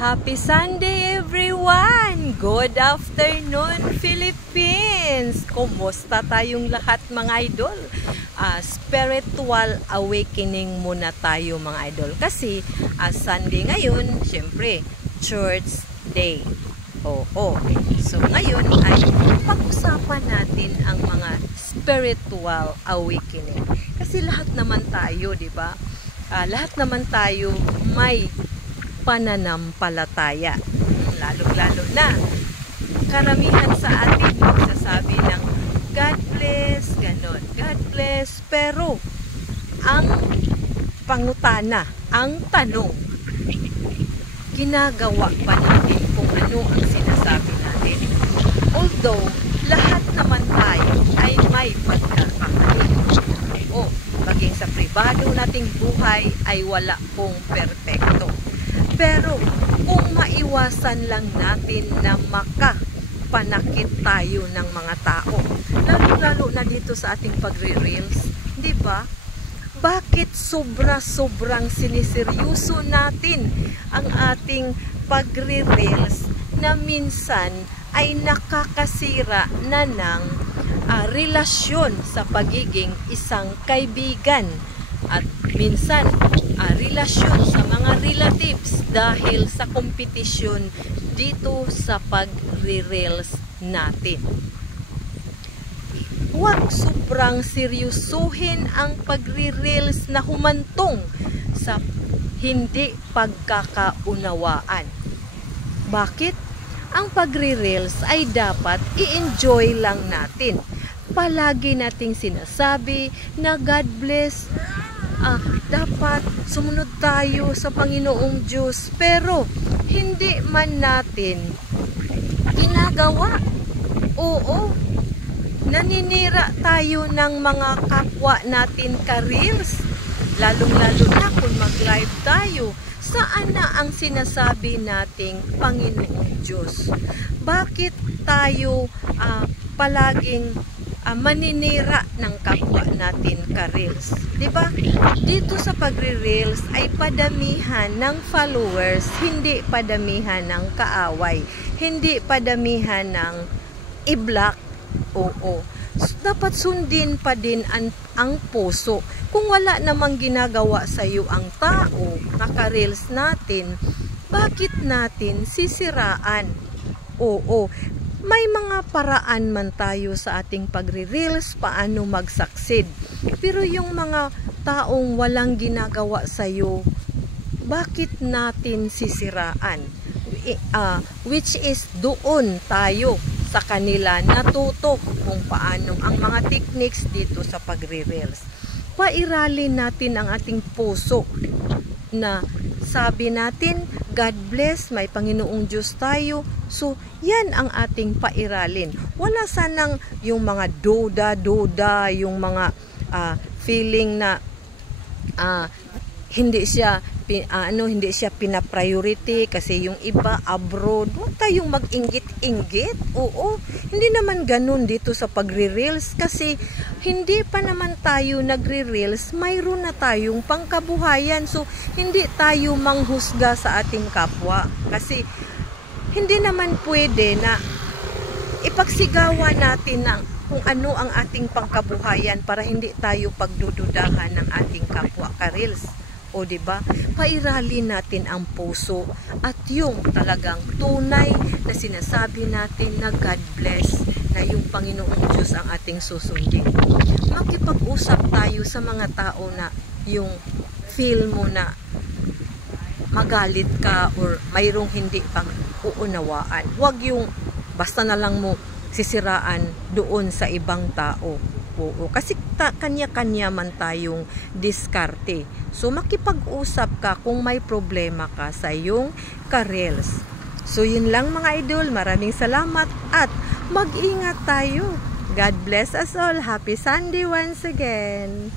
Happy Sunday everyone! Good afternoon Philippines! Kumusta tayong lahat mga idol? Spiritual awakening muna tayo mga idol. Kasi Sunday ngayon, syempre, church day. Oo. So ngayon ay pag-usapan natin ang mga spiritual awakening. Kasi lahat naman tayo, di ba? Lahat naman tayo may pananampalataya. Lalo-lalo na karamihan sa atin magsasabi ng God bless, ganon, God bless. Pero ang pangutana, ang tanong, ginagawa pa natin kung ano ang sinasabi natin. Although lahat naman tayo ay may pagkakamali. Maging sa pribado nating buhay ay wala pong perpekto. Pero kung maiwasan lang natin na makapanakit tayo ng mga tao, lalo-lalo na dito sa ating pagre-reels, di ba? Bakit sobra-sobrang siniseryoso natin ang ating pagre-reels na minsan ay nakakasira na ng relasyon sa pagiging isang kaibigan at minsan relasyon sa mga relatives dahil sa kompetisyon dito sa pagre-reels natin. Huwag sobrang seryosuhin ang pagre-reels na humantong sa hindi pagkakaunawaan. Bakit? Ang pagre-reels ay dapat i-enjoy lang natin. Palagi nating sinasabi na God bless, dapat sumunod tayo sa Panginoong Diyos, pero hindi man natin ginagawa. Oo, naninira tayo ng mga kapwa natin ka-reels, lalong-lalo na kung mag-live tayo. Saan na ang sinasabi nating Panginoong Diyos? Bakit tayo palaging maninira ng kapwa natin ka-reels? Diba? Dito sa pagre-reels ay padamihan ng followers, hindi padamihan ng kaaway, hindi padamihan ng i-block. Oo. Dapat sundin pa din ang puso. Kung wala namang ginagawa sa iyo ang tao na ka-reels natin, bakit natin sisiraan? Oo. May mga paraan man tayo sa ating pagre-reels paano mag-succeed. Pero yung mga taong walang ginagawa sa iyo, bakit natin sisiraan? Which is doon tayo sa kanila natuto kung paano ang mga techniques dito sa pagre-reels. Pairalin natin ang ating puso na sabi natin, God bless, may Panginoong Diyos tayo. So, yan ang ating pairalin. Wala sanang yung mga duda, yung mga feeling na hindi siya pina-priority kasi yung iba abroad. Huwag tayong mag-inggit-inggit. Oo, hindi naman ganun dito sa pagre-reels kasi hindi pa naman tayo nagre-reels, mayroon na tayong pangkabuhayan. So, hindi tayo manghusga sa ating kapwa kasi hindi naman pwede na ipagsigawan natin ng kung ano ang ating pangkabuhayan para hindi tayo pagdududahan ng ating kapwa ka-reels. O diba? Pairalin natin ang puso at yung talagang tunay na sinasabi natin na God bless, na yung Panginoong Diyos ang ating susundin. Makipag-usap tayo sa mga tao na yung feel mo na magalit ka or mayroong hindi pang uunawaan. Huwag yung basta na lang mo sisiraan doon sa ibang tao. Oo, kasi kanya-kanya man tayong diskarte. So, makipag-usap ka kung may problema ka sa iyong ka-reels. So, yun lang mga idol. Maraming salamat at mag-ingat tayo. God bless us all. Happy Sunday once again.